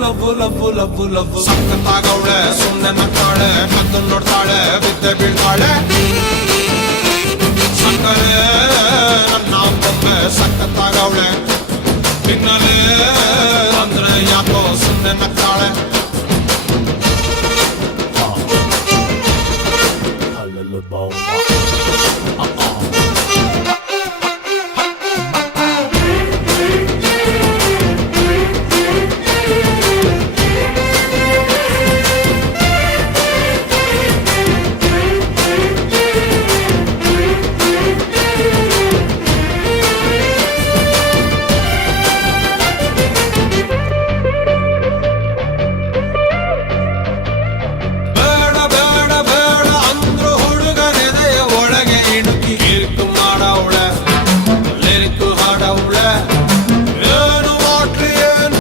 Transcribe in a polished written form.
love ಸಕ್ಕತ್ತಾಗವಳೆ ಸುಮ್ಮನೆ ನಕ್ಕಾಳೆ ಕದ್ದು ನೋಡ್ತಾಳೆ ಬಿದ್ದೆ ಬೀಳ್ತಾಳೆ ಸಕ್ಕರೆ ನನ್ನ ಬೊಮ್ಮೆ ಸಕ್ಕತ್ತಾಗವಳೆ ಪಿನ್ನಲೆ